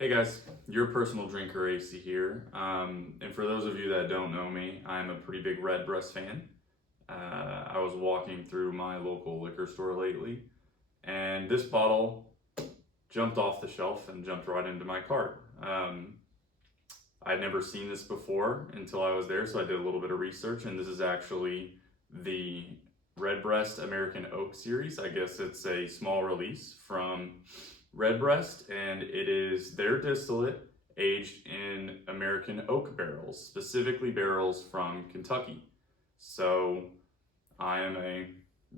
Hey guys, your personal drinker AC here. And for those of you that don't know me, I'm a pretty big Redbreast fan. I was walking through my local liquor store lately, and this bottle jumped off the shelf and jumped right into my cart. I'd never seen this before until I was there, so I did a little bit of research, and this is actually the Redbreast American Oak series. I guess it's a small release from Redbreast, and it is their distillate aged in American oak barrels, specifically barrels from Kentucky. So I am a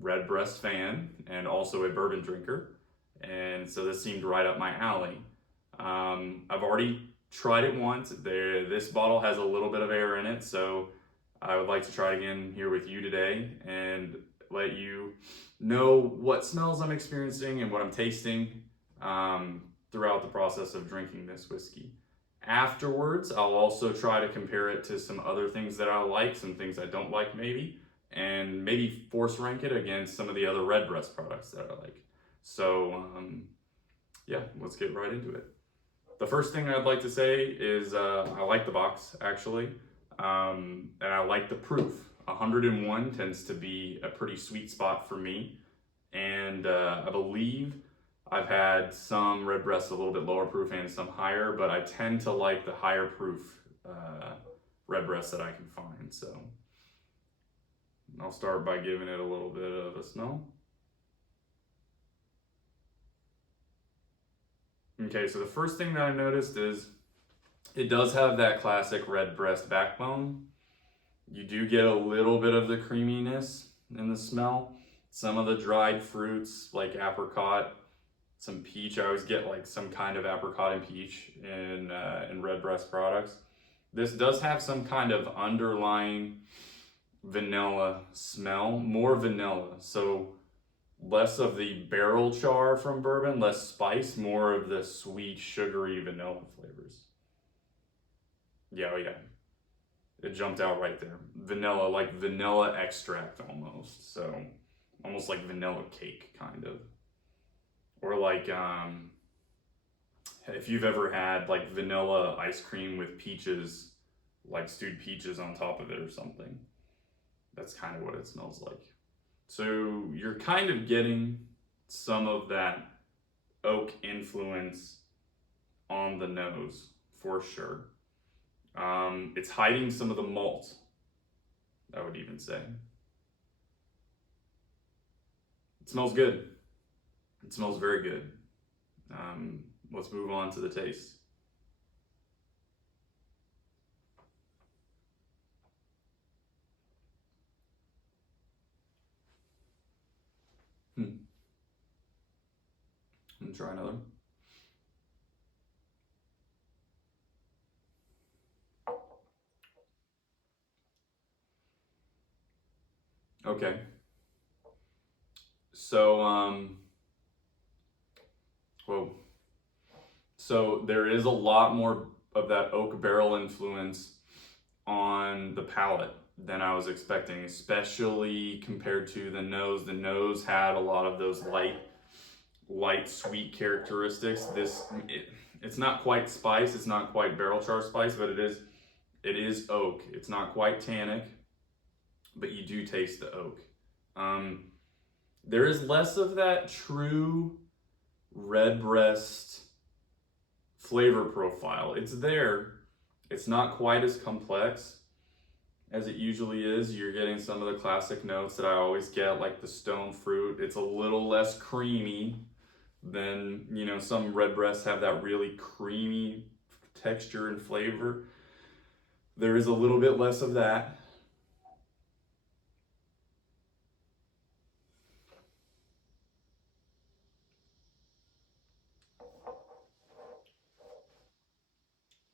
Redbreast fan and also a bourbon drinker, and so this seemed right up my alley. I've already tried it once. This bottle has a little bit of air in it, so I would like to try it again here with you today and let you know what smells I'm experiencing and what I'm tasting throughout the process of drinking this whiskey. Afterwards, I'll also try to compare it to some other things that I like, some things I don't like maybe, and maybe force rank it against some of the other Redbreast products that I like. So yeah, let's get right into it. The first thing I'd like to say is I like the box actually, and I like the proof. 101 tends to be a pretty sweet spot for me, and I believe I've had some Redbreast a little bit lower proof and some higher, but I tend to like the higher proof Redbreast that I can find. So I'll start by giving it a little bit of a smell. Okay, so the first thing that I noticed is it does have that classic Redbreast backbone. You do get a little bit of the creaminess in the smell. Some of the dried fruits like apricot, some peach. I always get like some kind of apricot and peach in Redbreast products. This does have some kind of underlying vanilla smell, more vanilla. So less of the barrel char from bourbon, less spice, more of the sweet, sugary vanilla flavors. Yeah, oh yeah. It jumped out right there. Vanilla, like vanilla extract almost. So almost like vanilla cake, kind of. Or like, if you've ever had like vanilla ice cream with peaches, like stewed peaches on top of it or something. That's kind of what it smells like. So you're kind of getting some of that oak influence on the nose for sure. It's hiding some of the malt, I would even say. It smells good. It smells very good. Let's move on to the taste. Let me try another. Okay. So, whoa. So there is a lot more of that oak barrel influence on the palate than I was expecting, especially compared to the nose. The nose had a lot of those light sweet characteristics. It's not quite spice, it's not quite barrel char spice, but it is oak. It's not quite tannic, but you do taste the oak. There is less of that true Redbreast flavor profile. It's there. It's not quite as complex as it usually is. You're getting some of the classic notes that I always get, like the stone fruit. It's a little less creamy than, some Redbreasts have that really creamy texture and flavor. There is a little bit less of that.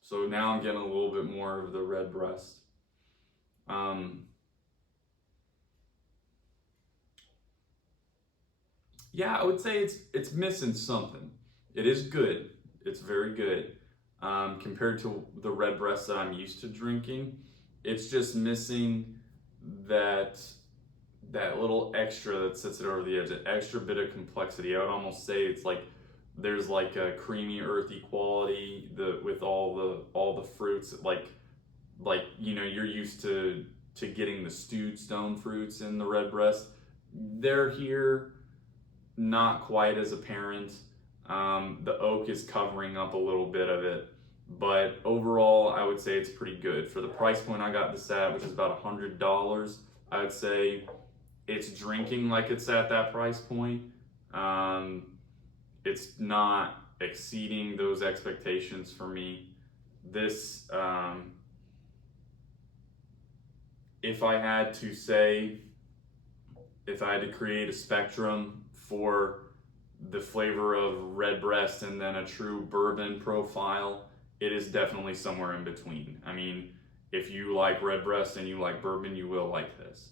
So now I'm getting a little bit more of the Redbreast. Yeah, I would say it's missing something. It is good. It's very good. Compared to the Redbreast that I'm used to drinking, it's just missing that little extra that sits it over the edge, that extra bit of complexity. I would almost say it's like There's like a creamy, earthy quality with all the fruits, like you know, you're used to getting the stewed stone fruits in the Redbreast. They're here, not quite as apparent. The oak is covering up a little bit of it, but overall, I would say it's pretty good for the price point I got this at, which is about $100. I would say it's drinking like it's at that price point. It's not exceeding those expectations for me. This, if I had to say, if I had to create a spectrum for the flavor of Redbreast and then a true bourbon profile, it is definitely somewhere in between. I mean, if you like Redbreast and you like bourbon, you will like this.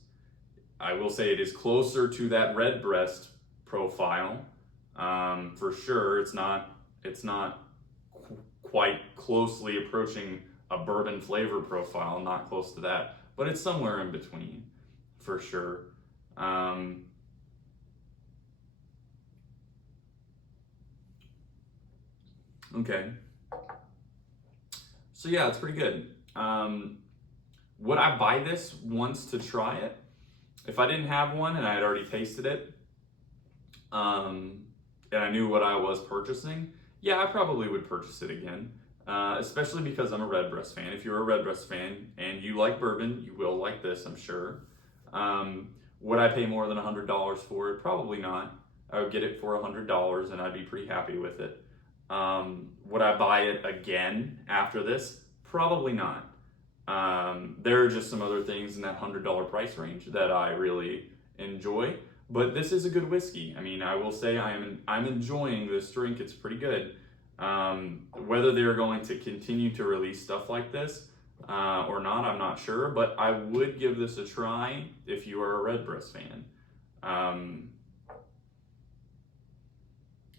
I will say it is closer to that Redbreast profile, for sure. It's not quite closely approaching a bourbon flavor profile, not close to that, but it's somewhere in between, for sure. Okay. So yeah, it's pretty good. Would I buy this once to try it? If I didn't have one and I had already tasted it, and I knew what I was purchasing, yeah, I probably would purchase it again. Especially because I'm a Redbreast fan. If you're a Redbreast fan and you like bourbon, you will like this, I'm sure. Would I pay more than $100 for it? Probably not. I would get it for $100 and I'd be pretty happy with it. Would I buy it again after this? Probably not. There are just some other things in that $100 price range that I really enjoy, but this is a good whiskey. I mean, I will say I'm enjoying this drink. It's pretty good. Whether they're going to continue to release stuff like this or not, I'm not sure, but I would give this a try if you are a Redbreast fan.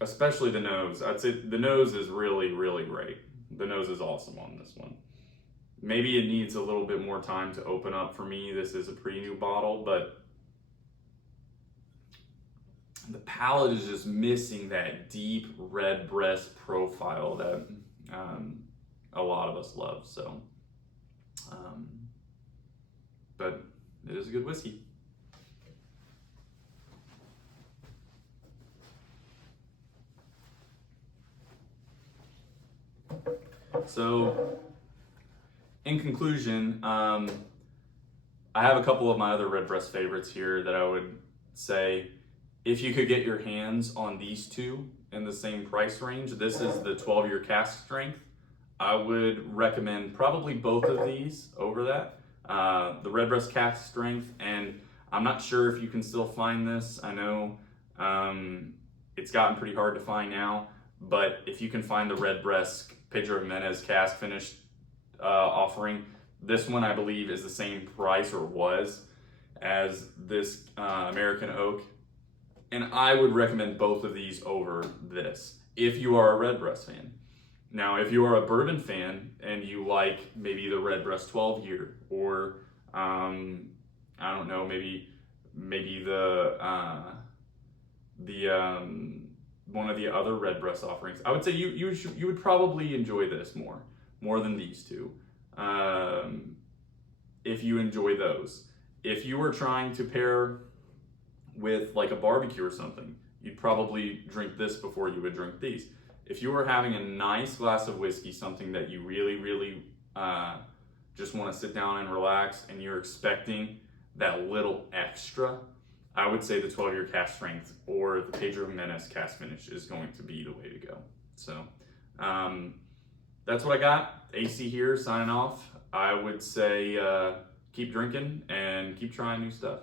Especially the nose. I'd say the nose is really, really great. The nose is awesome on this one. Maybe it needs a little bit more time to open up for me. This is a pretty new bottle, but the palate is just missing that deep Redbreast profile that a lot of us love. So, but it is a good whiskey. So, in conclusion, I have a couple of my other Redbreast favorites here that I would say, if you could get your hands on these two in the same price range, this is the 12-year cask strength. I would recommend probably both of these over that. The Redbreast cask strength, and I'm not sure if you can still find this. I know it's gotten pretty hard to find now, but if you can find the Redbreast Pedro Jimenez cask finished offering, this one I believe is the same price or was as this American Oak. And I would recommend both of these over this if you are a Redbreast fan. Now, if you are a bourbon fan and you like maybe the Redbreast 12-year or I don't know, maybe the one of the other Redbreast offerings, I would say you would probably enjoy this more than these two. If you enjoy those. If you were trying to pair with like a barbecue or something, you'd probably drink this before you would drink these. If you were having a nice glass of whiskey, something that you really, really just want to sit down and relax, and you're expecting that little extra, I would say the 12-year cask strength or the Pedro Jimenez cask finish is going to be the way to go. So that's what I got. AC here, signing off. I would say keep drinking and keep trying new stuff.